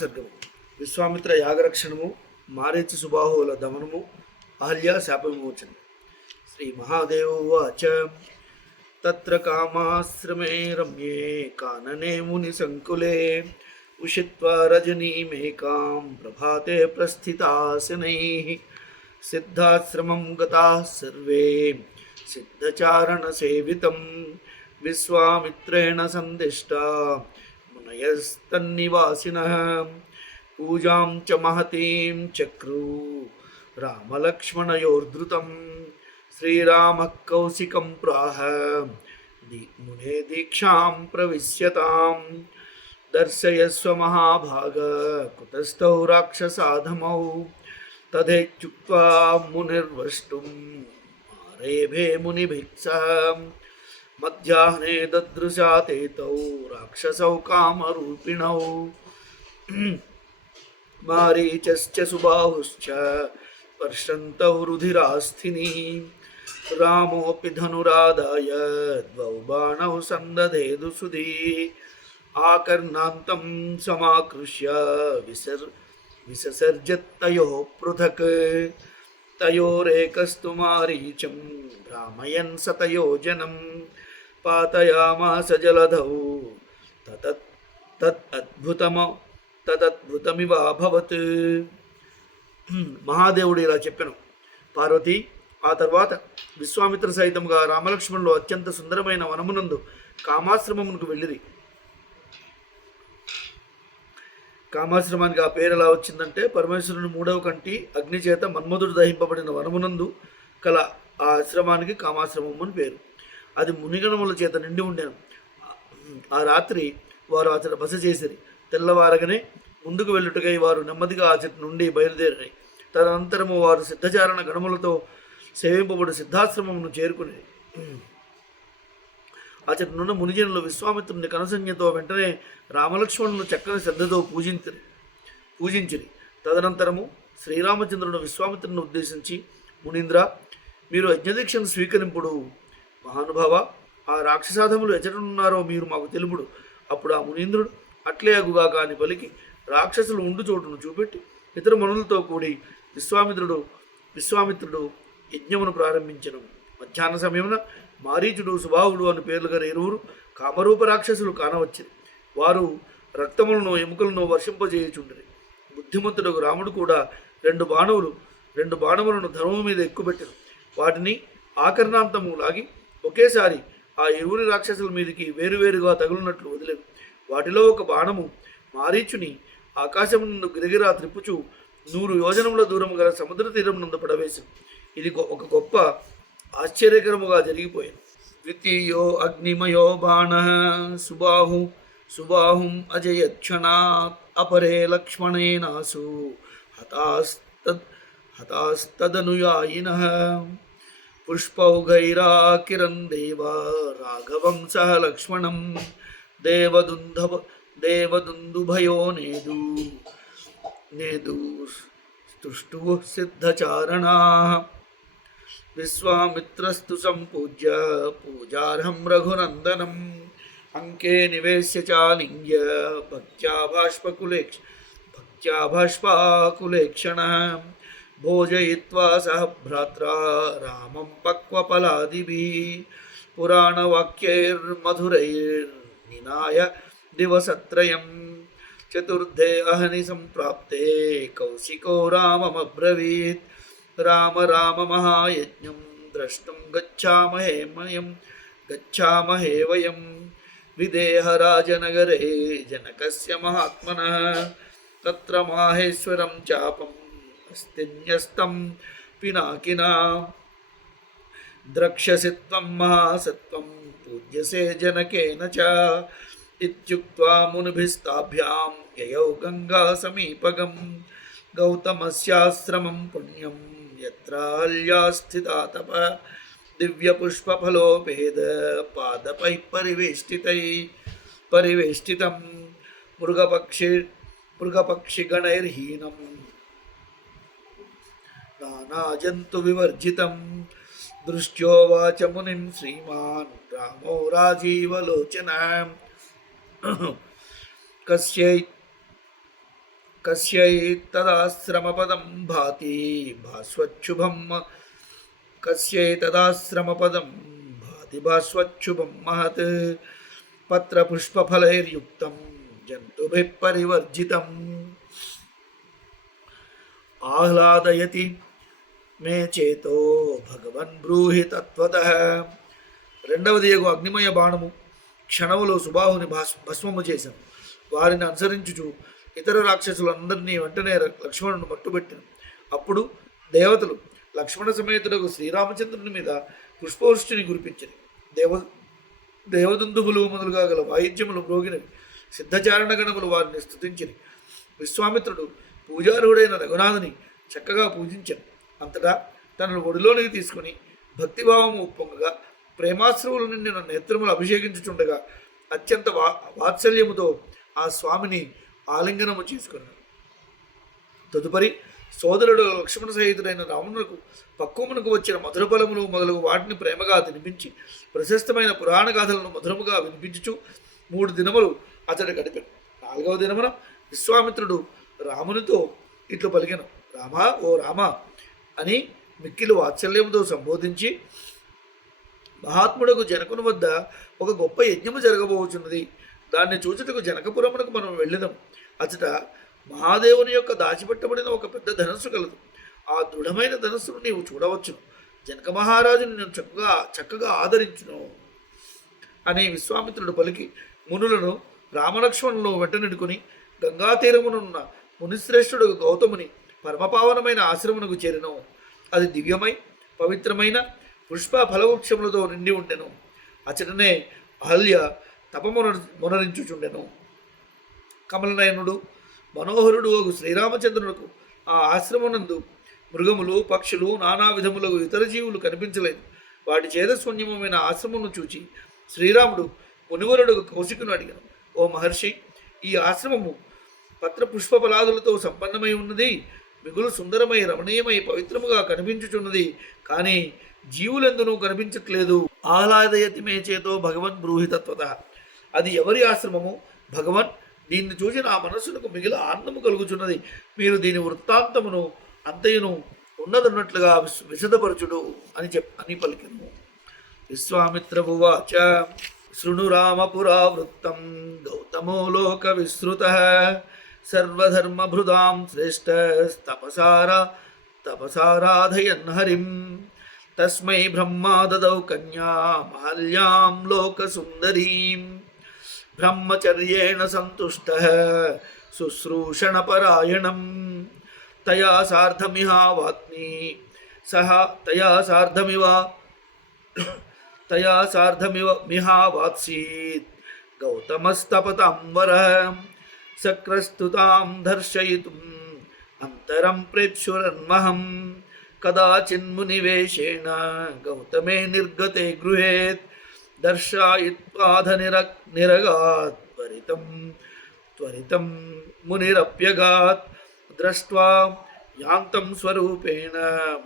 సర్గము. విశ్వామిత్ర యాగరక్షణము, మారీచి సుబాహువుల దమనము, అహల్య శాపవిమోచనము. శ్రీ మహాదేవోవాచ తత్ర కామాశ్రమే రమ్యే కాననే ముని సంకులే ఉషిత్వా రజనీమేకాం ప్రభాతే ప్రస్థితాసనైః సిద్ధాశ్రమం గతాః సర్వే సిద్ధచారణ సేవితం విశ్వామిత్రేణ సందిష్టా మునయస్తన్నివాసినః పూజాం చ మహతీం చక్రు రామలక్ష్మణయోర్ధృతం శ్రీరామః కౌశికం ప్రాహ మునే దీక్షాం ప్రవిశ్యతాం దర్శయస్వ మహాభాగ కుతస్థౌ రాక్షసాధమౌ తథేత్యుక్త్వా మునిర్వష్టుం ఆరేభే మునిభిక్షః మధ్యాహ్నే దదృశా తేతౌ రాక్షసౌ కామరూపిణౌ మారీచశ్చ సుబాహుశ్చ వర్షन्तౌ రుధిరాస్థినీ రామోऽपि धनुरादाय द्वौ बाणौ सन्दधेदु सुधी आकर्णान्तं समाकृष्य विससर्जत्तयोः पृथक् तयोरेकस्तु मारीचं भ्रामयन् सतयोजनं पातयामास जलधौ తదద్భుతమివాభవత్. మహాదేవుడు ఇలా చెప్పెను. పార్వతి ఆ తర్వాత విశ్వామిత్ర సహితముగా రామలక్ష్మణులు అత్యంత సుందరమైన వనమునందు కామాశ్రమమునకు వెళ్ళిరి. కామాశ్రమానికి ఆ పేరు ఎలా వచ్చిందంటే పరమేశ్వరుని మూడవ కంటి అగ్ని చేత మన్మధుడు దహింపబడిన వనమునందు కల ఆ ఆశ్రమానికి కామాశ్రమం అని పేరు. అది మునిగణముల చేత నిండి ఉండెను. ఆ రాత్రి వారు అతడు బస చేసిరి. తెల్లవారగానే ముందుకు వెళ్ళుటకై వారు నెమ్మదిగా ఆ చెట్టు నుండి బయలుదేరినాయి. తదనంతరము వారు సిద్ధచారణ గణములతో సేవింపబడి సిద్ధాశ్రమమును చేరుకుని ఆ చెట్టు నుండి మునిజనులు విశ్వామిత్రుని కనసంజ్ఞతో వెంటనే రామలక్ష్మణులను చక్కని శ్రద్ధతో పూజించిరి. తదనంతరము శ్రీరామచంద్రుడు విశ్వామిత్రుని ఉద్దేశించి, మునీంద్ర, మీరు యజ్ఞదీక్షను స్వీకరింపుడు. మహానుభావ, ఆ రాక్షసాధములు ఎచ్చటనున్నారో మీరు మాకు తెలుపుడు. అప్పుడు ఆ మునీంద్రుడు అట్లే అగుగాక అని పలికి రాక్షసులు ఉండు చోటును చూపెట్టి ఇతర మనులతో కూడి విశ్వామిత్రుడు యజ్ఞమును ప్రారంభించను. మధ్యాహ్న సమయమున మారీచుడు సుబాహుడు అని పేర్లు గల ఇరువురు కామరూప రాక్షసులు కానవచ్చిరి. వారు రక్తములను ఎముకలను వర్షింపజేయుచుండిరి. బుద్ధిమంతుడు రాముడు కూడా రెండు బాణములను ధనువు మీద ఎక్కుపెట్టెను. వాటిని ఆకర్ణాంతము లాగి ఒకేసారి ఆ ఇరువురి రాక్షసుల మీదకి వేరువేరుగా తగులున్నట్లు వదిలేను. వాటిలో ఒక బాణము మారీచుని ఆకాశము నుండి గిరిగిరా త్రిప్పుచు 100 యోజనముల దూరము గల సముద్ర తీరం నందు పడవేసింది. ఇది ఒక గొప్ప ఆశ్చర్యకరముగా జరిగిపోయింది. ద్వితీయో అగ్నిమయో బాణ సుబాహుం అజయక్షణాత్ అపరే లక్ష్మణేనాసు హతాస్తదనుయాయినః పుష్పౌఘైరాకిరం దేవ రాఘవం సహ లక్ష్మణం దేవదుందుభయో నేదు స్తుష్టు సిద్ధచారణాః విశ్వామిత్రస్తు సంపూజ్య పూజార్హం రఘునందనం అంకే నివేశ్య చాలింగ్య భక్త్యా బాష్పకులేక్షణః భోజయిత్వా సహ భ్రాత్రా రామం పక్వఫలాదిభిః పురాణవాక్యైర్మధురైర్నినాయ దివసత్రయం చతుర్థే అహని సంప్రాప్తే కౌశికో రామమబ్రవీత్ రామ రామ మహాయజ్ఞం ద్రష్టుం గచ్ఛామహే వయం విదేహరాజనగరే జనకస్య మహాత్మనః తత్ర మాహేశ్వరం చాపం అస్తిన్యస్తం పినాకినా ద్రక్ష్యసి త్వం మహాసత్వం పూజ్యసే జనకేన చ ఇత్యుక్త్వా మునిభిస్తాభ్యాం యయౌ గంగా సమీపగం గౌతమస్యాశ్రమం పుణ్యం యత్రాల్యా స్థితా తప దివ్యపుష్పఫలోపేద పాదపై పరివేష్టితం మృగపక్షిగణైర్హీనం నానాజంతు వివర్జితం దృష్ట్యోవాచ మునిం శ్రీమాన్ రామో రాజీవలోచన కస్యైతదాశ్రమపదం భాతి భాస్వచ్చుభం కస్యైతదాశ్రమపదం భాతి భాస్వచ్చుభం మహత్ పత్రపుష్పఫలైర్యుక్తం జంతుభిః పరివర్జితం ఆహ్లాదయతి మే చేతో భగవన్ బ్రూహి తత్వతః. రెండవది అగ్నిమయ బాణము క్షణములో సుబాహుని భస్మము చేశాను. వారిని అనుసరించుచు ఇతర రాక్షసులందరినీ వెంటనే లక్ష్మణుని మట్టుబెట్టిను. అప్పుడు దేవతలు లక్ష్మణ సమేతులకు శ్రీరామచంద్రుని మీద పుష్పవృష్టిని కురిపించింది. దేవదుందుబులు మొదలుగా గల వాయిద్యములు మ్రోగినవి. సిద్ధచారణ గణములు వారిని స్తుతించిరి. విశ్వామిత్రుడు పూజారుడైన రఘునాథుని చక్కగా పూజించాను. అంతటా తనను ఒడిలోనికి తీసుకుని భక్తిభావము ఉప్పొంగగా ప్రేమాశ్రవులు నిండిన నేత్రములు అభిషేకించుచుండగా అత్యంత వాత్సల్యముతో ఆ స్వామిని ఆలింగనము చేసుకున్నాడు. తదుపరి సోదరుడు లక్ష్మణ సహితుడైన రావణులకు పక్వమునకు వచ్చిన మధుర ఫలములు మొదలగు వాటిని ప్రేమగా తినిపించి ప్రశస్తమైన పురాణ గాథలను మధురముగా వినిపించుచు 3 దినములు అతడు గడిపాడు. 4వ దినమున విశ్వామిత్రుడు రామునితో ఇట్లు పలికెను. రామా, ఓ రామా అని మిక్కిలి వాత్సల్యముతో సంబోధించి, మహాత్ముడకు జనకుని వద్ద ఒక గొప్ప యజ్ఞము జరగబోచున్నది. దాన్ని చూచుటకు జనకపురమునకు మనం వెళ్ళినాం. అచట మహాదేవుని యొక్క దాచిపెట్టబడిన ఒక పెద్ద ధనస్సు కలదు. ఆ దృఢమైన ధనస్సును నీవు చూడవచ్చును. జనక మహారాజుని నేను చక్కగా ఆదరించును అని విశ్వామిత్రుడు పలికి మునులను రామలక్ష్మణులను వెంటనిడుకుని గంగా తీరమునున్న మునిశ్రేష్ఠుడు గౌతముని పరమపావనమైన ఆశ్రమునకు చేరిను. అది దివ్యమై పవిత్రమైన పుష్ప ఫలవృక్షములతో నిండి ఉండెను. అచటనే అహల్య తపమునరించుచుండెను. కమలనయనుడు మనోహరుడు ఒక శ్రీరామచంద్రునకు ఆ ఆశ్రమనందు మృగములు, పక్షులు, నానా విధములకు ఇతర జీవులు కనిపించలేదు. వాటి చేదశూన్యమైన ఆశ్రమమును చూచి శ్రీరాముడు మునివరుడు కౌశికును అడిగాను. ఓ మహర్షి, ఈ ఆశ్రమము పత్ర పుష్ప ఫలాదులతో సంపన్నమై ఉన్నది. మిగులు సుందరమై రమణీయమై పవిత్రముగా కనిపించుచున్నది. కానీ జీవులెందునూ కనిపించట్లేదు. ఆహ్లాదయతి మే చేతో భగవన్ బ్రూహితత్వత. అది ఎవరి ఆశ్రమము? భగవన్, దీన్ని చూసి నా మనస్సులకు మిగిలిన ఆనందము కలుగుచున్నది. మీరు దీని వృత్తాంతమును అంతయును ఉన్నదన్నట్లుగా విశదపరచుడు అని పలికెను. విశ్వామిత్ర ఉవాచ శృణు రామపురావృత్తం గౌతమో లోక విశ్రుత సర్వధర్మభృదాం శ్రేష్ఠ తపసారాధయన్ హరిం తస్మై బ్రహ్మా దదౌ కన్యా మహల్యాం లోకసుందరీం బ్రహ్మచర్యేణ సంతుష్టః శుశ్రూషణపరాయణం తయా సార్ధమివ మిహావాత్సీత్ గౌతమస్తపతాం వరః సక్రస్తుతాం దర్శయితుం అంతరం ప్రేప్సురన్మహం కదాచిన్మునివేశేన గౌతమే నిర్గతే గృహేత్ దర్శయిత్వాధ నిరగాత్ త్వరితం మునిరప్యగాత్ దృష్ట్వా యాంతం స్వరూపేణ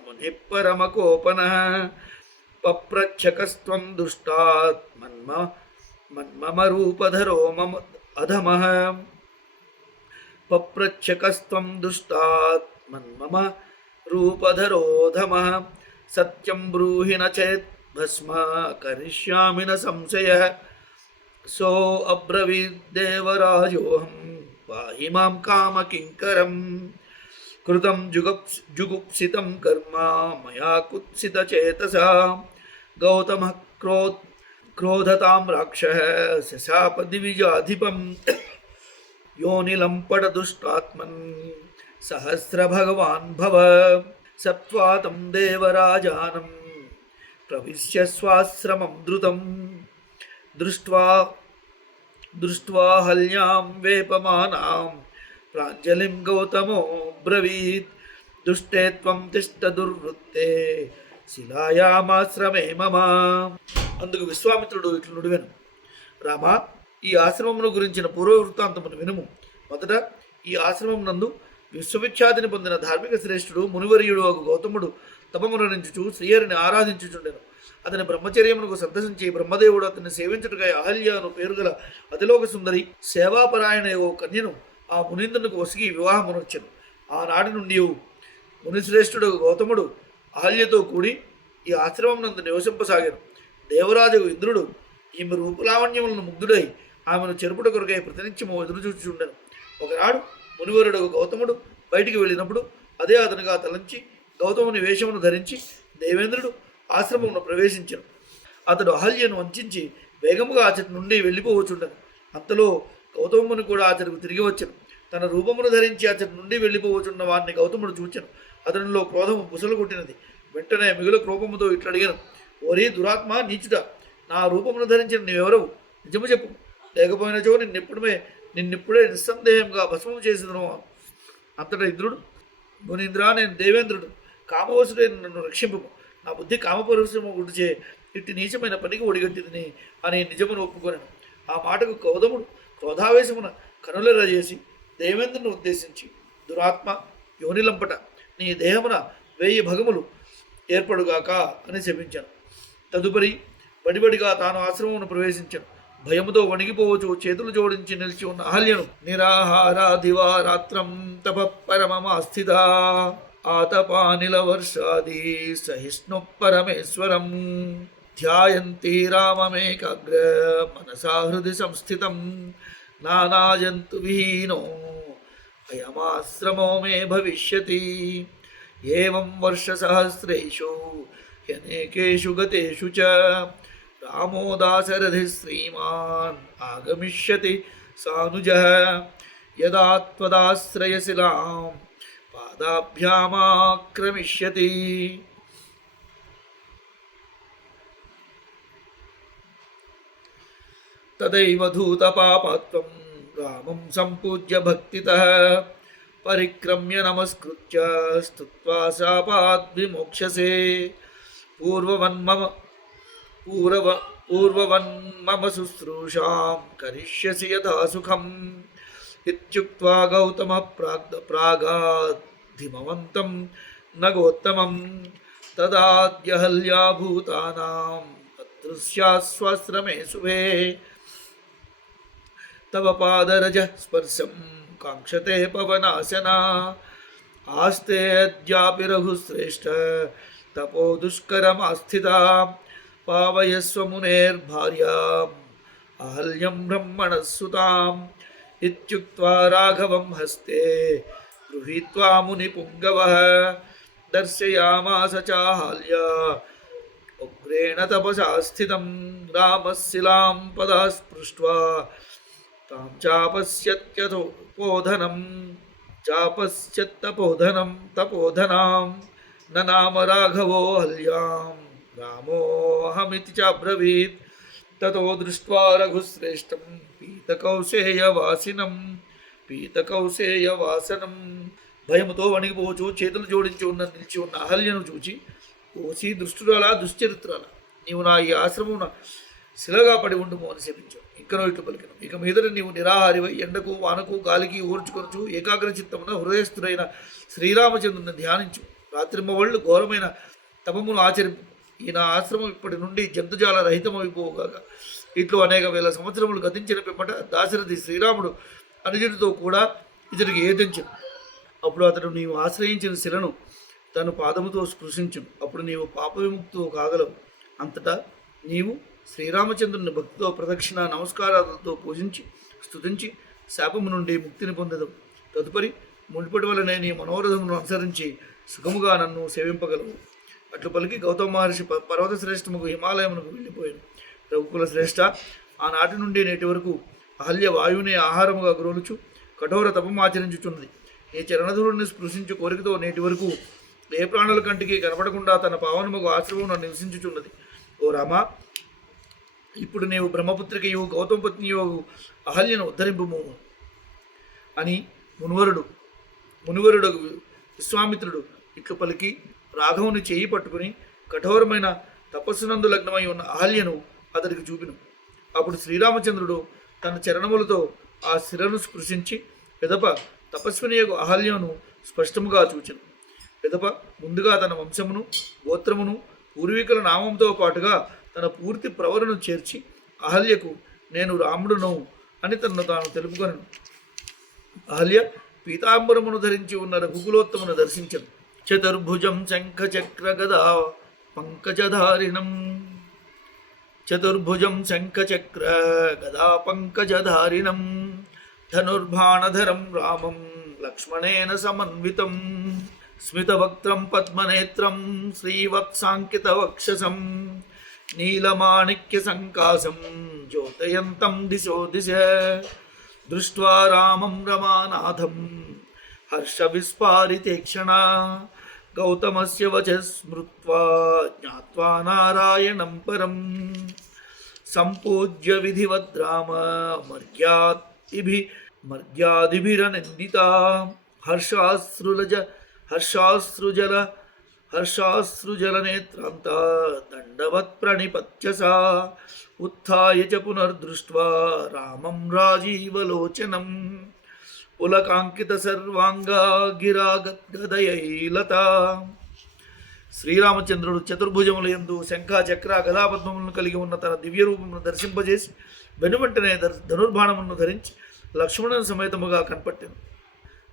ముని పరమకోపనః పప్రచ్ఛకస్త్వం దుష్టాత్ మన్మమ రూపధరో మమ అధమః పప్రచ్ఛకస్త్వం దుష్టాత్ మన్మమ రూపధరోధమః సత్యం బ్రూహి న చేత్ భస్మ కరిష్యామి న సంశయః సో అబ్రవీద్దేవరాజోహం పాహి మాం కామకింకరం కృతం జుగుప్సితం కర్మ మయా కుత్సితచేతసా గౌతమః క్రోధతాం రాక్షః శశాప దివిజాధిపం యోనిలంపడ దుష్టాత్మన్ సహస్రభగవాన్ భవ సత్వాతం దేవరాజానం ప్రవిశ్య స్వాశ్రమం ధృతం దృష్ట్వా హల్యాం వేపమానాం ప్రాంజలిం గౌతమో బ్రవీత్ దుష్టే త్వం తిష్ట దుర్వృత్తే శిలాయామాశ్రమే మమ. అందుకు విశ్వామిత్రుడు ఇట్లు నుడివెను. రామా, ఈ ఆశ్రమమును గురించిన పూర్వవృత్తాంతమును వినుము. మొదట ఈ ఆశ్రమం నందు విశ్వవిఖ్యాతిని పొందిన ధార్మిక శ్రేష్ఠుడు మునివర్యుడు ఒక గౌతముడు తపమునరించుచు శ్రీహరిని ఆరాధించుచుండెను. అతని బ్రహ్మచర్యమునకు సంతసించి బ్రహ్మదేవుడు అతన్ని సేవించుటకై అహల్యను పేరుగల అతిలోక సుందరి సేవాపరాయణ ఓ కన్యను ఆ మునీంద్రునికి ఒసిగి వివాహమునొచ్చెను. ఆనాటి నుండి మునిశ్రేష్ఠుడు గౌతముడు అహల్యతో కూడి ఈ ఆశ్రమం నందు నివసింపసాగాను. దేవరాజు ఇంద్రుడు ఈమె రూపలావణ్యములను ముగ్ధుడై ఆమెను చెరుపుట కొరకై ప్రతినిత్యము ఎదురుచూచుచుండెను. ఒకనాడు మునివరుడు గౌతముడు బయటికి వెళ్ళినప్పుడు అదే అతనుగా తలంచి గౌతముని వేషమును ధరించి దేవేంద్రుడు ఆశ్రమమును ప్రవేశించను. అతడు అహల్యను వంచి వేగముగా అతడి నుండి వెళ్ళిపోవచ్చుండను. అంతలో గౌతముని కూడా అతడికి తిరిగి వచ్చెను. తన రూపమును ధరించి అతడి నుండి వెళ్ళిపోవచ్చున్న వారిని గౌతముడు చూచెను. అతనిలో క్రోధము బుసలు కొట్టినది. వెంటనే మిగులు క్రోపముతో ఇట్లడిగాను, ఓరి దురాత్మ నీచుడా, నా రూపమును ధరించిన నీవెవరవు? నిజము చెప్పు, లేకపోయినచో నిన్నిప్పుడే నిస్సందేహంగా భస్మము చేసిదను. అంతటా ఇంద్రుడు, మునీంద్ర, నేను దేవేంద్రుడు, కామవశుడే, నన్ను రక్షింపు. నా బుద్ధి కామపరిశ్రమ గుడిచే ఇట్టి నీచమైన పనికి ఒడిగట్టింది అని నిజమును ఒప్పుకొనను. ఆ మాటకు గౌతముడు క్రోధావేశమున కనులెర్ర చేసి దేవేంద్రుని ఉద్దేశించి, దురాత్మ, యోనిలంపట, నీ దేహమున 1000 భగములు ఏర్పడుగాక అని శపించాను. తదుపరి బడిబడిగా తాను ఆశ్రమమును ప్రవేశించాను. భయముతో వణిగిపోవచ్చు చేతులు జోడించి నిలిచి ఉన్న అహల్యను నిరాహార దివారాత్రం తప పరమమాస్థిత ఆతపానిల వర్షాది సహిష్ణు పరమేశ్వరం ధ్యాయంతి రామమేకాగ్ర మనసా హృది సంస్థితం నానాజంతు విహీనో అయమాశ్రమో మే భవిష్యతి. ఏవం వర్షసహస్రేషు హ్యనేకేషు గతేషు చ రామో దాశరథి శ్రీమాన్ ఆగమిష్యతి సానుజః యదా త్వదాశ్రయశిలాం పాదాభ్యామాక్రమిష్యతి. తదైవ ధూతపాపాత్వం రామం సంపూజ్య భక్తితః పరిక్రమ్య నమస్కృత్య స్తుత్వా శాపాద్విమోక్షసే. పూర్వవన్మమ శుశ్రూషాం కరిష్యసి యథా సుఖం ఇత్యుక్త్వా గౌతమ ప్రాగాధిమవంతం నగోత్తమం. తదాద్యహల్యా భూతానాం అదృశ్యాస్వాశ్రమే శుభే తవ పాదరజ స్పర్శం కాంక్షతే పవనాశనా. ఆస్తే అద్యాపి రఘుశ్రేష్ఠ తపో దుష్కరమాస్థితా పావయస్వ మునేర్భార్యాం అహల్యం బ్రహ్మణస్సుతాం ఇత్యుక్త్వా రాఘవం హస్తే గృహీత్వా మునిపుంగవః దర్శయామాస చాహల్య ఉగ్రేణ తపసా స్థితం. రామశిలాం పదా స్పృష్ట్వా తాం చాపశ్యత్తపోధనం తపోధనాం ననామ రాఘవో హల్యాం రామోహమితి చాబ్రవీత్. తతో దృష్ట్వా రఘుశ్రేష్టం పీతకౌశేయవాసనం. భయముతో వణిగిపోవచ్చు చేతులు జోడించి నిలిచి ఉన్న అహల్యను చూచి, ఓసి దుష్టురాలా, దుశ్చరిత్రాల, నీవు నా ఈ ఆశ్రమమున శిలగా పడి ఉండుము అని శపించావు. ఇంకనో ఇట్లు పలికిన, ఇక మీదట నీవు నిరాహారివై ఎండకు వానకు గాలికి ఊర్చుకొనచ్చు ఏకాగ్ర చిత్తమున హృదయస్థుడైన శ్రీరామచంద్రుని ధ్యానించు. రాత్రింబవళ్ళు ఘోరమైన తపమును ఆచరింపు. ఈ నా ఆశ్రమం ఇప్పటి నుండి జంతుజాల రహితమైపోగాక. ఇట్లు అనేక వేల సంవత్సరములు గతించిన పిమ్మట దాశరథి శ్రీరాముడు అనుజుడితో కూడా ఇతడికి ఏదించను. అప్పుడు అతడు నీవు ఆశ్రయించిన శిలను తన పాదముతో స్పృశించును. అప్పుడు నీవు పాప విముక్తువు కాగలవు. అంతటా నీవు శ్రీరామచంద్రుని భక్తితో ప్రదక్షిణ నమస్కారాలతో పూజించి స్తుతించి శాపము నుండి ముక్తిని పొందదవు. తదుపరి ముడిపటి వలనే నీ మనోరథమును అనుసరించి సుఖముగా నన్ను సేవింపగలవు. అట్లు పలికి గౌతమ మహర్షి పర్వత శ్రేష్టముకు హిమాలయమునకు వెళ్ళిపోయాను. రఘుకుల శ్రేష్ఠ, ఆనాటి నుండి నేటి వరకు అహల్య వాయువుని ఆహారముగా గ్రోలుచు కఠోర తపమాచరించుచున్నది. నీ చరణధురుని స్పృశించు కోరికతో నేటి వరకు ఏ ప్రాణుల కంటికి కనపడకుండా తన పావనముకు ఆశ్రమమును నివసించుచున్నది. ఓ రామా, ఇప్పుడు నీవు బ్రహ్మపుత్రికయు గౌతమ పత్నియు అహల్యను ఉద్ధరింపుము అని మునివరుడు విశ్వామిత్రుడు ఇట్లు పలికి రాఘవుని చేయి పట్టుకుని కఠోరమైన తపస్సునందు లగ్నమై ఉన్న అహల్యను అతడికి చూపిను. అప్పుడు శ్రీరామచంద్రుడు తన చరణములతో ఆ శిరను స్పృశించి పిదప తపస్విని యొక్క అహల్యను స్పష్టముగా చూచెను. పిదప ముందుగా తన వంశమును గోత్రమును పూర్వీకుల నామంతో పాటుగా తన పూర్తి ప్రవరను చేర్చి అహల్యకు నేను రాముడును అని తనను తాను తెలుపుకొనెను. అహల్య పీతాంబరమును ధరించి ఉన్న రఘుకులోత్తమును దర్శించను. చతుర్భుజం శంఖచక్ర గదా పంకజధారిణం చతుర్భుజం శంఖచక్ర గదా పంకజధారిణం ధనుర్బాణధరం రామం లక్ష్మణేన సమన్వితం స్మితవక్త్రం పద్మనేత్రం శ్రీవత్సాంకితవక్షసం నీలమాణిక్య సంకాశం జ్యోతయంతం దిశో దిశ దృష్ట్వా రామం రమానాథం హర్ష విస్ఫారితే క్షణ గౌతమస్య వచః స్మృత్వా జ్ఞాత్వా నారాయణం పరం సంపూజ్య విధివద్ రామ మర్యాదిభిరనందితా హర్షాశ్రుజలనేత్రాంత దండవత్ ప్రణిపత్య సా ఉత్థాయ చ పునర్దృష్ట్వా రామం రాజీవలోచనం పులకాంకిత సర్వాంగా గిరాగద్గదయైలత. శ్రీరామచంద్రుడు చతుర్భుజముల యందు శంఖ చక్ర గదాపద్మములను కలిగి ఉన్న తన దివ్య రూపమును దర్శింపజేసి వెనువెంటనే ధనుర్బాణమును ధరించి లక్ష్మణుని సమేతముగా కనపట్టెను.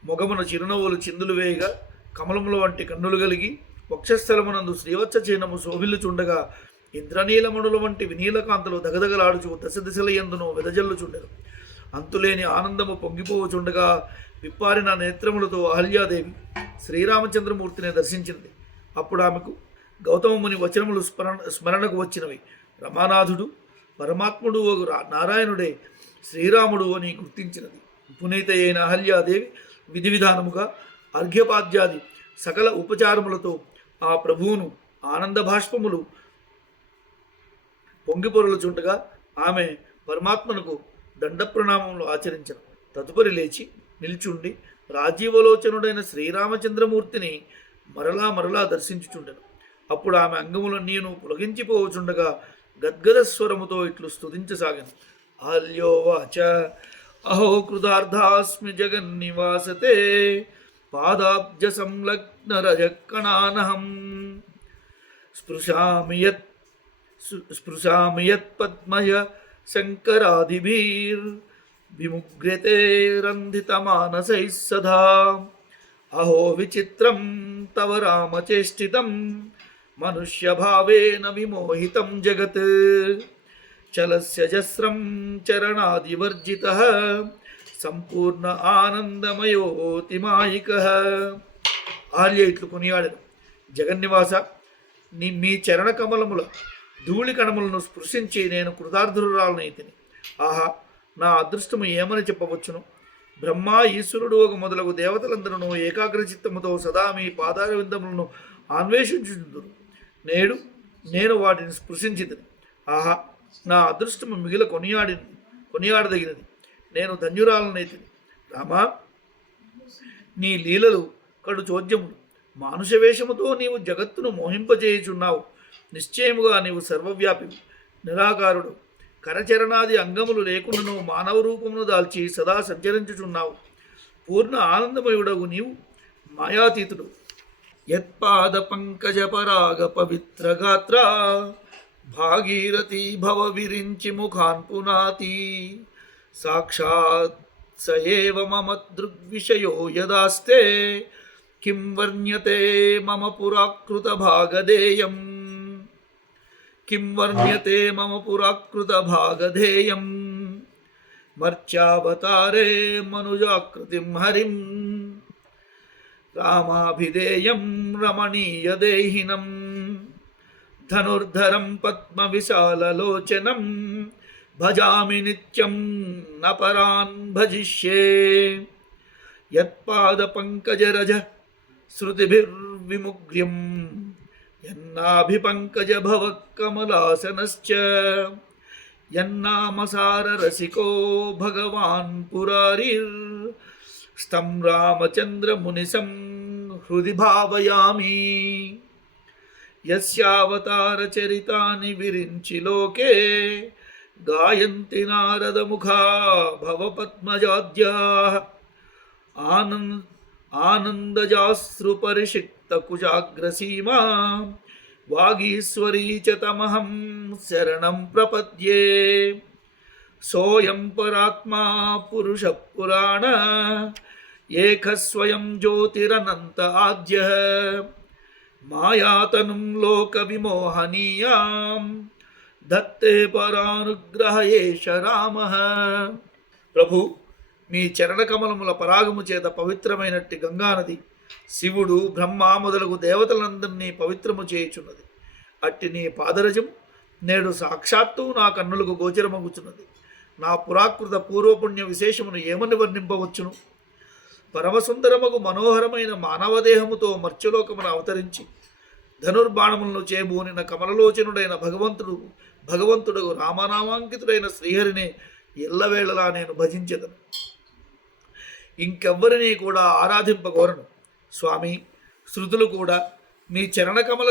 మొగమున చిరునవ్వులు చిందులు వేయగా కమలముల వంటి కన్నులు కలిగి వక్షస్థలమునందు శ్రీవత్స చిహ్నము శోభిల్లుచుండగా ఇంద్రనీలమణుల వంటి వినీలకాంతలు దగదగలాడుచు దశ దిశల యందును వెదజల్లుచుండెను. అంతులేని ఆనందము పొంగిపోవచుండగా విప్పారిన నేత్రములతో అహల్యాదేవి శ్రీరామచంద్రమూర్తిని దర్శించింది. అప్పుడు ఆమెకు గౌతమ ముని వచనములు స్మరణకు వచ్చినవి. రమానాథుడు పరమాత్ముడు నారాయణుడే శ్రీరాముడు అని గుర్తించినది. పునీత అయిన అహల్యాదేవి విధి విధానముగా అర్ఘ్యపాద్యాది సకల ఉపచారములతో ఆ ప్రభువును ఆనంద భాష్పములు పొంగిపొరలుచుండగా ఆమె పరమాత్మనకు దండ ప్రణామములు ఆచరించను. తదుపరి లేచి నిల్చుండి రాజీవలోచనుడైన శ్రీరామచంద్రమూర్తిని మరలా దర్శించుచుండెను. అప్పుడు ఆమె అంగములన్నీను పులగించిపోవచుండగా గద్గద స్వరముతో ఇట్లు స్తుతించసాగాను. అహల్యోవాచ అహో కృతార్థాస్మి జగన్నివాసతే పాదాబ్జ సంలగ్న రజకణానహం స్పృశామి యత్ పద్మయ శంకరాదిభిర్ విముగ్రతే రంధిత మానసైః సదా. అహో విచిత్రం తవ రామచేష్టితం మనుష్యభావేన విమోహితం జగత్ చలస్య జస్రం చరణాదివర్జితః సంపూర్ణ ఆనందమయోతిమాయికః. ఆర్య ఇట్లు కొనియాడెను. జగన్నివాస, మీ చరణ కమలముల ధూళి కణములను స్పృశించి నేను కృతార్థురాలనైతిని. ఆహా, నా అదృష్టము ఏమని చెప్పవచ్చును? బ్రహ్మ, ఈశ్వరుడు ఒక మొదలగు దేవతలందరూ ఏకాగ్రచిత్తముతో సదా మీ పాదార విందములను అన్వేషించుదురు. నేను వాటిని స్పృశించితిని. ఆహా, నా అదృష్టము మిగిల కొనియాడదగినది. నేను ధన్యురాలనైతిని. రామా, నీ లీలలు కడు చోద్యములు. మానుష వేషముతో నీవు జగత్తును మోహింపజేయుచున్నావు. నిశ్చయముగా నీవు సర్వవ్యాపివు, నిరాకారుడు. కరచరణాది అంగములు లేకుండాను మానవ రూపమును దాల్చి సదా సంచరించుచున్నావు. పూర్ణ ఆనందమయుడవు నీవు మాయాతీతుడు. యత్పాద పంకజ పరాగ పవిత్ర గాత్ర భాగీరథి భవ విరించి ముఖాన్ పునాతి సాక్షాత్ స ఏవ మమ దృగ్విషయో యదాస్తే కిం వర్ణ్యతే మమ పురాకృత భాగధేయం మర్త్యావతారే మనుజాకృతిం హరిం రామాభిధేయం రమణీయదేహినం ధనుర్ధరం పద్మవిశాలలోచనం భజామి నిత్యం నపరాన్ భజిష్యే. యత్పాదపంకజరజ శృతిభిర్విముగ్ర్యం యన్నాభిపంకజ భవకమలాసనశ్చ యన్నామసారరసికో భగవాన్ పురారిర్ స్తం రామచంద్రమునిసం హృది భావయామి. యస్యావతారచరితాని విరించి లోకే గాయంతి నారదముఖా భవపద్మజాద్యాః ఆనందజాశ్రుపరిషిక్తకుజాగ్రసీమా వాగీశ్వరీ చ తమహం శరణం ప్రపద్యే. సోయం పరాత్మా పురుష పురాణ ఏకస్వయం జ్యోతిరనంత ఆద్య మాయాతనుం లోక విమోహనీయాం దత్తే పరానుగ్రహ ఏష రామ. ప్రభు, మీ చరణకమలముల పరాగము చేత పవిత్రమైనట్టి గంగానది శివుడు బ్రహ్మ మొదలగు దేవతలందరినీ పవిత్రము చేయుచున్నది. అట్టి నీ పాదరజం నేడు సాక్షాత్తు నా కన్నులకు గోచరమగుచున్నది. నా పురాకృత పూర్వపుణ్య విశేషమును ఏమని వర్ణింపవచ్చును? పరమసుందరమగు మనోహరమైన మానవదేహముతో మర్త్యలోకమును అవతరించి ధనుర్బాణములను చేబూనిన కమలలోచనుడైన భగవంతుడు రామనామాంకితుడైన శ్రీహరిని ఎల్లవేళలా నేను భజించెదను. ఇంకెవ్వరినీ కూడా ఆరాధింపగోరను. స్వామి, శృతులు కూడా మీ చరణకమల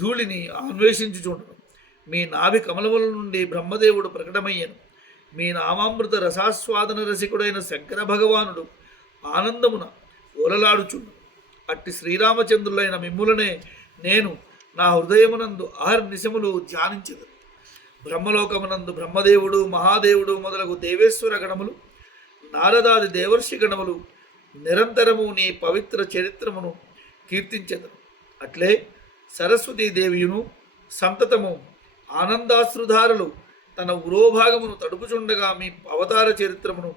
ధూళిని అన్వేషించుచుండను. మీ నాభి కమలముల నుండి బ్రహ్మదేవుడు ప్రకటమయ్యను. మీ నామామృత రసాస్వాదన రసికుడైన శంకర భగవానుడు ఆనందమున ఓలలాడుచుండు. అట్టి శ్రీరామచంద్రులైన మిమ్ములనే నేను నా హృదయమునందు అహర్నిశములు ధ్యానించదు. బ్రహ్మలోకమునందు బ్రహ్మదేవుడు, మహాదేవుడు మొదలగు దేవేశ్వర గణములు, నారదాది దేవర్షి గణములు నిరంతరము నీ పవిత్ర చరిత్రమును కీర్తించెదరు. అట్లే సరస్వతీదేవియును సంతతము ఆనందాశ్రుధారలు తన ఉరోభాగమును తడుపుచుండగా మీ అవతార చరిత్రమును,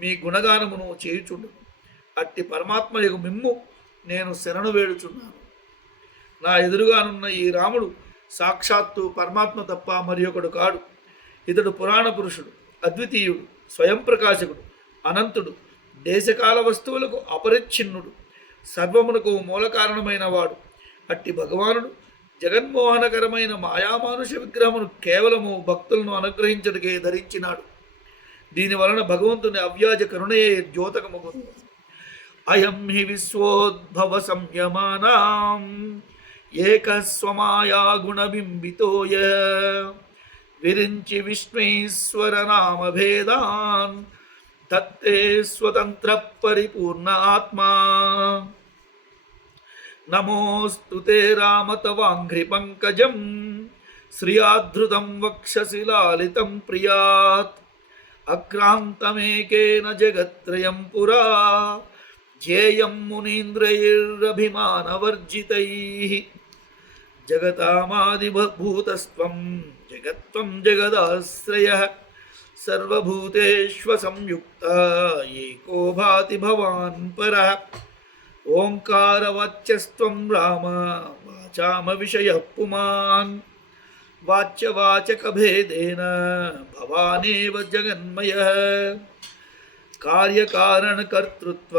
మీ గుణగానమును చేయుచుండును. అట్టి పరమాత్మయగు మిమ్ము నేను శరణు వేడుచున్నాను. నా ఎదురుగానున్న ఈ రాముడు సాక్షాత్తు పరమాత్మ తప్ప మరి ఒకడు కాడు. ఇతడు పురాణ పురుషుడు, అద్వితీయుడు, స్వయం ప్రకాశకుడు, అనంతుడు, దేశకాల వస్తువులకు అపరిచ్ఛిన్నుడు, సర్వమునకు మూల కారణమైన వాడు. అట్టి భగవానుడు జగన్మోహనకరమైన మాయామానుష విగ్రహమును కేవలము భక్తులను అనుగ్రహించటకే ధరించినాడు. దీనివలన భగవంతుని అవ్యాజ కరుణయే ద్యోతకముగు. అయం హి విశ్వోద్భవ సంయమానాం ఏకస్వమాయా గుణబింబితోయ విరించి విష్ణుశ్వర నామ భేదాన్ తత్తే స్వతంత్ర పరిపూర్ణ ఆత్మా. నమోస్తు తే రామ తవాంఘ్రి పంకజం శ్రియాధృతం వక్షసి లాలితం ప్రియాత్ అక్రాంతమేకేన జగత్రయం పురా ధ్యేయం మునీంద్రైరభిమానవర్జితైః. జగతామాదిభూతస్త్వం జగత్వం జగదాశ్రయః సర్వభూతేష్వ సంయుక్త ఏకో భాతి భవాన్ పరః. ఓంకారవాచ్యస్త్వం రామ వాచామ విషయః పుమాన్ వాచ్యవాచకభేదేన భవానేవ జగన్మయః. కార్యకారణకర్తృత్వ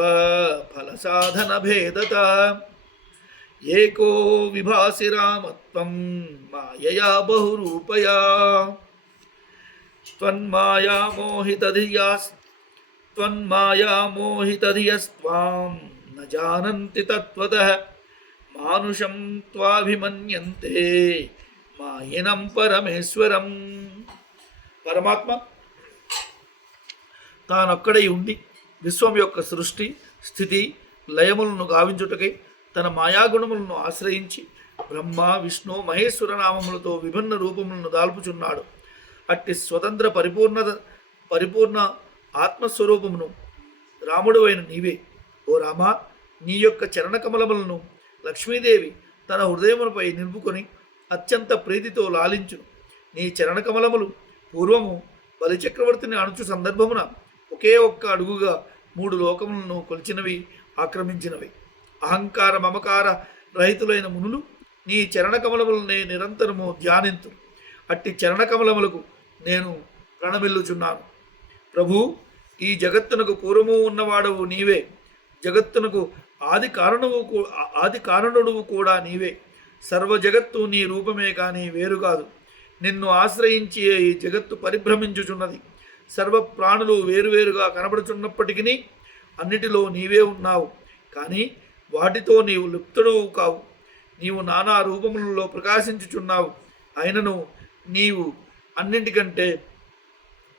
ఫలసాధనభేదత ఏకో విభాసి రామత్వం మాయయా బహురూపయా. త్వన్మాయామోహితధియస్త్వాం న జానంతి తత్వతః మానుషం త్వాభిమన్యంతే మాయినం పరమేశ్వరం. పరమాత్మ తానొక్కడై ఉండి విశ్వం యొక్క సృష్టి, స్థితి, లయములను గావించుటకై తన మాయాగుణములను ఆశ్రయించి బ్రహ్మ, విష్ణు, మహేశ్వర నామములతో విభిన్న రూపములను దాల్పుచున్నాడు. అట్టి స్వతంత్ర పరిపూర్ణ ఆత్మస్వరూపమును రాముడువైన నీవే. ఓ రామ, నీ యొక్క చరణకమలములను లక్ష్మీదేవి తన హృదయములపై నిలుపుకొని అత్యంత ప్రీతితో లాలించును. నీ చరణకమలములు పూర్వము బలిచక్రవర్తిని అణుచు సందర్భమున ఒకే ఒక్క అడుగుగా 3 లోకములను కొలిచినవి, ఆక్రమించినవి. అహంకార మమకార రహితులైన మునులు నీ చరణకమలములనే నిరంతరము ధ్యానింతురు. అట్టి చరణకమలములకు నేను ప్రణమిల్లుచున్నాను. ప్రభు, ఈ జగత్తునకు పూర్వము ఉన్నవాడవు నీవే. జగత్తునకు ఆది కారణుడువు కూడా నీవే. సర్వ జగత్తు నీ రూపమే కానీ వేరు కాదు. నిన్ను ఆశ్రయించి ఈ జగత్తు పరిభ్రమించుచున్నది. సర్వ ప్రాణులు వేరువేరుగా కనబడుచున్నప్పటికీ అన్నిటిలో నీవే ఉన్నావు. కానీ వాటితో నీవు లిప్తుడవు కావు. నీవు నానా రూపములలో ప్రకాశించుచున్నావు. అయినను నీవు అన్నింటికంటే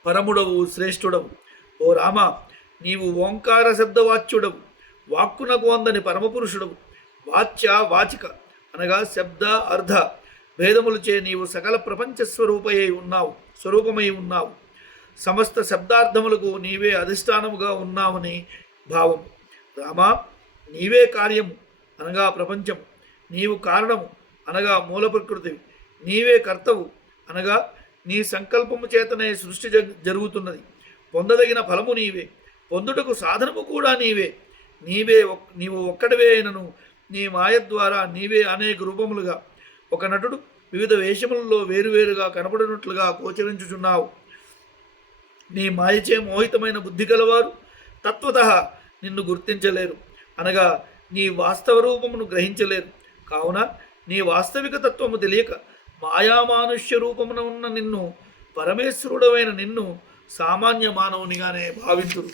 పరముడవు, శ్రేష్ఠుడవు. ఓ రామ, నీవు ఓంకార శబ్దవాచ్యుడవు, వాక్కునకు అందని పరమపురుషుడవు. వాచ్య వాచిక అనగా శబ్ద అర్థ భేదములచే నీవు సకల ప్రపంచ స్వరూపమై ఉన్నావు. సమస్త శబ్దార్థములకు నీవే అధిష్టానముగా ఉన్నావని భావము. రామా, నీవే కార్యము అనగా ప్రపంచము, నీవు కారణము అనగా మూల ప్రకృతివి, నీవే కర్తవు అనగా నీ సంకల్పము చేతనే సృష్టి జరుగుతున్నది. పొందదగిన ఫలము నీవే, పొందుటకు సాధనము కూడా నీవే. నీవు ఒక్కడివే అయినను నీ మాయ ద్వారా నీవే అనేక రూపములుగా ఒక నటుడు వివిధ వేషములలో వేరువేరుగా కనపడినట్లుగా గోచరించుచున్నావు. నీ మాయచే మోహితమైన బుద్ధి గలవారు తత్వతః నిన్ను గుర్తించలేరు అనగా నీ వాస్తవ రూపమును గ్రహించలేరు. కావున నీ వాస్తవిక తత్వము తెలియక మాయామానుష్య రూపమున ఉన్న నిన్ను, పరమేశ్వరుడవైన నిన్ను సామాన్య మానవునిగానే భావింతురు.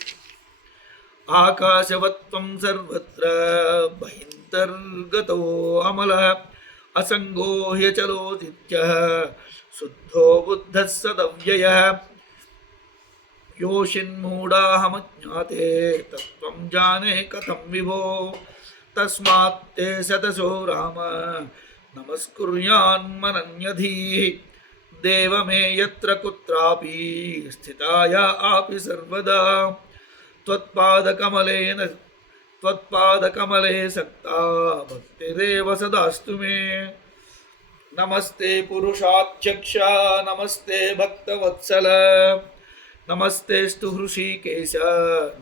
ఆకాశవత్వం సర్వత్ర బహింతర్గతో అమల అసంగో హ్యచలోదిత్య శుద్ధో బుద్ధ సదవ్యయ యోషిన్మూఢాహమజ్ఞాతే తత్వం జానే కథం విభో తస్మాత్తే శతశో రామ నమస్కుర్యాన్మనన్యధీ దేవమే యత్ర కుత్రాపి స్థితాయ ఆపి సర్వదా త్వత్పాదకమలే సక్తా భక్తిరేవ సదాస్తు మే. నమస్తే పురుషాధ్యక్ష నమస్తే భక్తవత్సల నమస్తేస్తు హృషీకేశ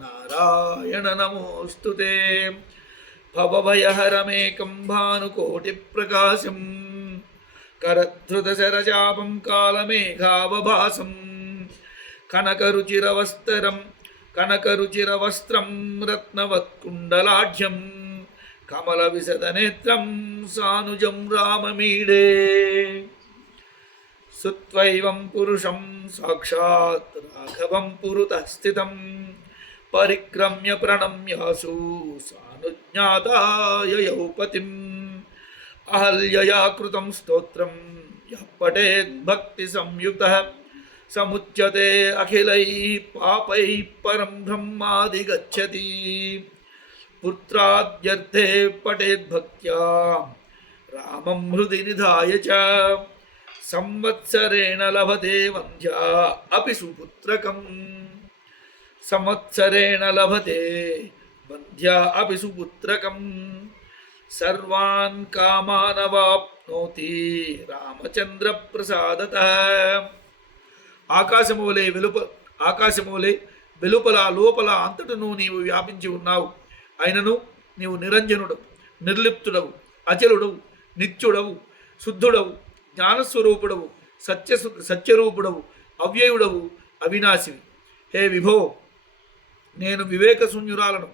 నారాయణ నమోస్తుతే. భవభయహరమేకం భానుకోటిప్రకాశం కరధృతశరచాపం కాలమేఘావభాసం కనకరుచిరవస్త్రం రత్నవత్కుండలాఢ్యం కమలవిశదనేత్రం సానుజం రామమీడే. సుత్వైవం పురుషం సాక్షాత్ రాఘవం పురుతః స్థితం పరిక్రమ్య ప్రణమ్యాసు సానుజ్ఞాతాయ యౌపతిం. అహల్యయా కృతం స్తోత్రం యః పఠేత్ భక్తి సంయుక్తః సముచ్యతే అఖిలైః పాపైః పరం బ్రహ్మాధిగచ్చతి. పుత్రాద్యర్థే పఠేత్ భక్త్యా రామం హృది నిధాయ చ సంవత్సరేణ లభతే వంధ్యా అపి సుపుత్రకం. సంవత్సరేణ లభతే వంధ్యా అపి సుపుత్రకం. సర్వాన్ కామానవాప్నోతి రామచంద్ర ప్రసాదతః. ఆకాశములే వెలుపల లోపల అంతటను నీవు వ్యాపించి ఉన్నావు. అయినను నీవు నిరంజనుడవు, నిర్లిప్తుడవు, అచలుడవు, నిత్యుడవు, శుద్ధుడవు, జ్ఞానస్వరూపుడవు, సత్యరూపుడవు, అవ్యయుడవు, అవినాశివి. హే విభో, నేను వివేకశూన్యురాలను,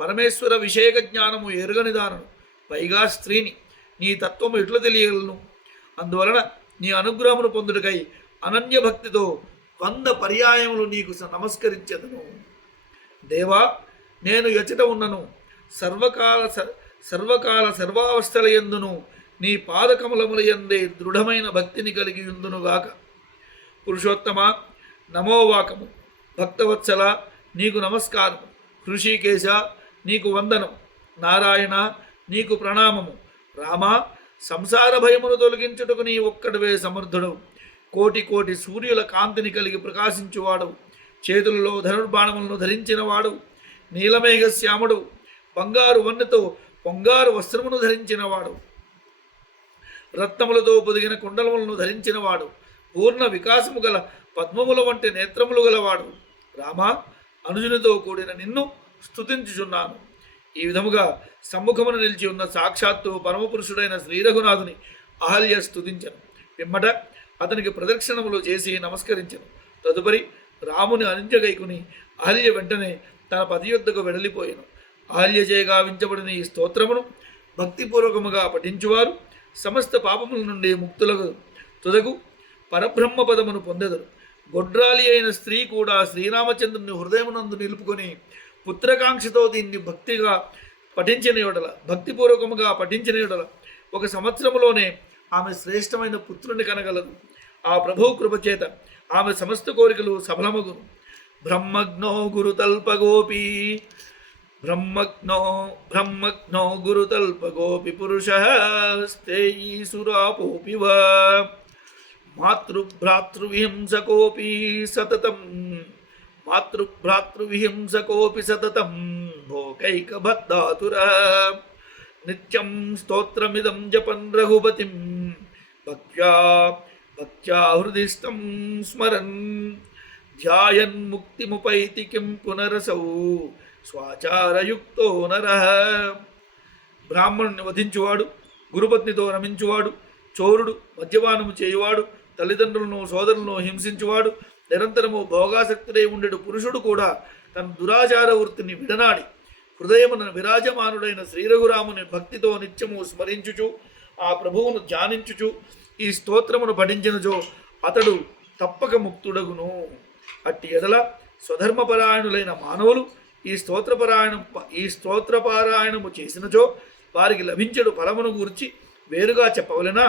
పరమేశ్వర విషయక జ్ఞానము ఎరుగనిదానను, పైగా స్త్రీని. నీ తత్వము ఎట్లు తెలియగలను? అందువలన నీ అనుగ్రహమును పొందుటకై అనన్య భక్తితో 100 పర్యాయములు నీకు నమస్కరించెదను. దేవా, నేను ఎచట ఉన్నను, సర్వకాల సర్వావస్థలయందును నీ పాదకమలములయందే దృఢమైన భక్తిని కలిగి ఉందునుగాక. పురుషోత్తమ, నమోవాకము. భక్తవత్సల, నీకు నమస్కారము. హృషీకేశ, నీకు వందనం. నారాయణ, నీకు ప్రణామము. రామ, సంసార భయమును తొలగించుటకు నీ ఒక్కడివే సమర్థుడవు. కోటి కోటి సూర్యుల కాంతిని కలిగి ప్రకాశించువాడవు. చేతులలో ధనుర్బాణములను ధరించినవాడు. నీలమేఘ శ్యాముడు, బంగారు వన్నెతో పొంగారు వస్త్రమును ధరించినవాడు. రత్నములతో పొదిగిన కుండలములను ధరించినవాడు. పూర్ణ వికాసము గల పద్మముల వంటి నేత్రములు గలవాడు. రామ, అనుజునితో కూడిన నిన్ను స్తుతించుచున్నాను. ఈ విధముగా సమ్ముఖమును నిలిచి ఉన్న సాక్షాత్తు పరమపురుషుడైన శ్రీరఘునాథుని అహల్య స్తుతించను. పిమ్మట అతనికి ప్రదక్షిణములు చేసి నమస్కరించను. తదుపరి రాముని అనుజ్ఞగైకుని అహల్య వెంటనే తన పతి యొద్దకు వెడలిపోయాను. అహల్యచే గావించబడిన ఈ స్తోత్రమును భక్తిపూర్వకముగా పఠించువారు సమస్త పాపముల నుండి ముక్తులకు తుదకు పరబ్రహ్మ పదమును పొందెదరు. గొడ్రాలి అయిన స్త్రీ కూడా శ్రీరామచంద్రుని హృదయమునందు నిలుపుకొని పుత్రకాంక్షతో దీన్ని భక్తిపూర్వకముగా పఠించిన యెడల 1 సంవత్సరములోనే ఆమె శ్రేష్టమైన పుత్రుని కనగలదు. ఆ ప్రభువు కృపచేత ఆమె సమస్త కోరికలు సఫలమగును. బ్రహ్మజ్ఞో గురుతల్పగోపి పురుషః స్థేయీసురాపోపి వా మాతృభ్రాతృవిహింసకోపి సతతం మాతృభ్రాతృవిహింసకోపి సతతం భోగైకబద్ధాతుర నిత్యం స్తోత్రమిదం జపన్ రఘుపతిం భక్త్యా భక్త్యా హృదిష్టం స్మరన్ ధ్యాయన్ ముక్తిముపైతి కిం పునరసౌ స్వాచారయుక్తో నరః. బ్రాహ్మణుని వధించువాడు, గురుపత్నితో రమించువాడు, చోరుడు, మద్యపానము చేయువాడు, తల్లిదండ్రులను సోదరులను హింసించువాడు, నిరంతరము భోగాసక్తుడై ఉండేడు పురుషుడు కూడా తన దురాచార వృత్తిని విడనాడి హృదయమున విరాజమానుడైన శ్రీరఘురాముని భక్తితో నిత్యము స్మరించుచు ఆ ప్రభువును ధ్యానించుచు ఈ స్తోత్రమును పఠించినచో అతడు తప్పక ముక్తుడగును. అట్టి ఎడల స్వధర్మపరాయణులైన మానవులు ఈ స్తోత్రపారాయణము చేసినచో వారికి లభించడు ఫలమును గూర్చి వేరుగా చెప్పవలెనా?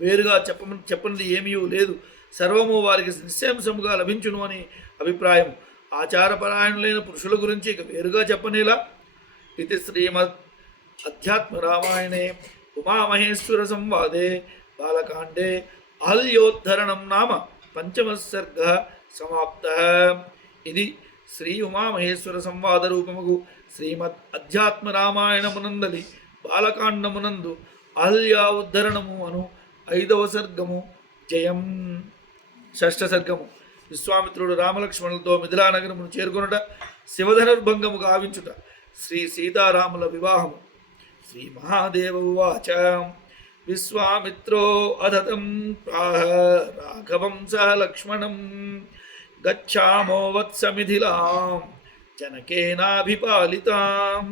వేరుగా చెప్పనిది ఏమీ లేదు, సర్వము వారికి నిశ్చయాంశముగా లభించును అని అభిప్రాయం. ఆచారపరాయణులైన పురుషుల గురించి ఇక వేరుగా చెప్పనేలా? ఇది శ్రీమద్ అధ్యాత్మ రామాయణే ఉమామహేశ్వర సంవాదే బాలకాండే అహల్యోద్ధరణం నామ పంచమ సర్గ సమాప్త. ఇది శ్రీ ఉమామహేశ్వర సంవాద రూపముగు శ్రీమద్ అధ్యాత్మ రామాయణమునందలి బాలకాండమునందు అహల్యా ఉద్ధరణము అను 5వ సర్గము జయం. 6వ సర్గము విశ్వామిత్రుడు రామలక్ష్మణులతో మిథిలానగరమును చేరుకొనుట, శివధనుర్భంగము గావించుట, శ్రీ సీతారాముల వివాహము. శ్రీ మహాదేవ ఉవాచ విశ్వామిత్రో అధతం ప్రాహ రాఘవం సహ లక్ష్మణం గచ్ఛామో వత్స మిథిలాం జనకేనాభిపాలితాం.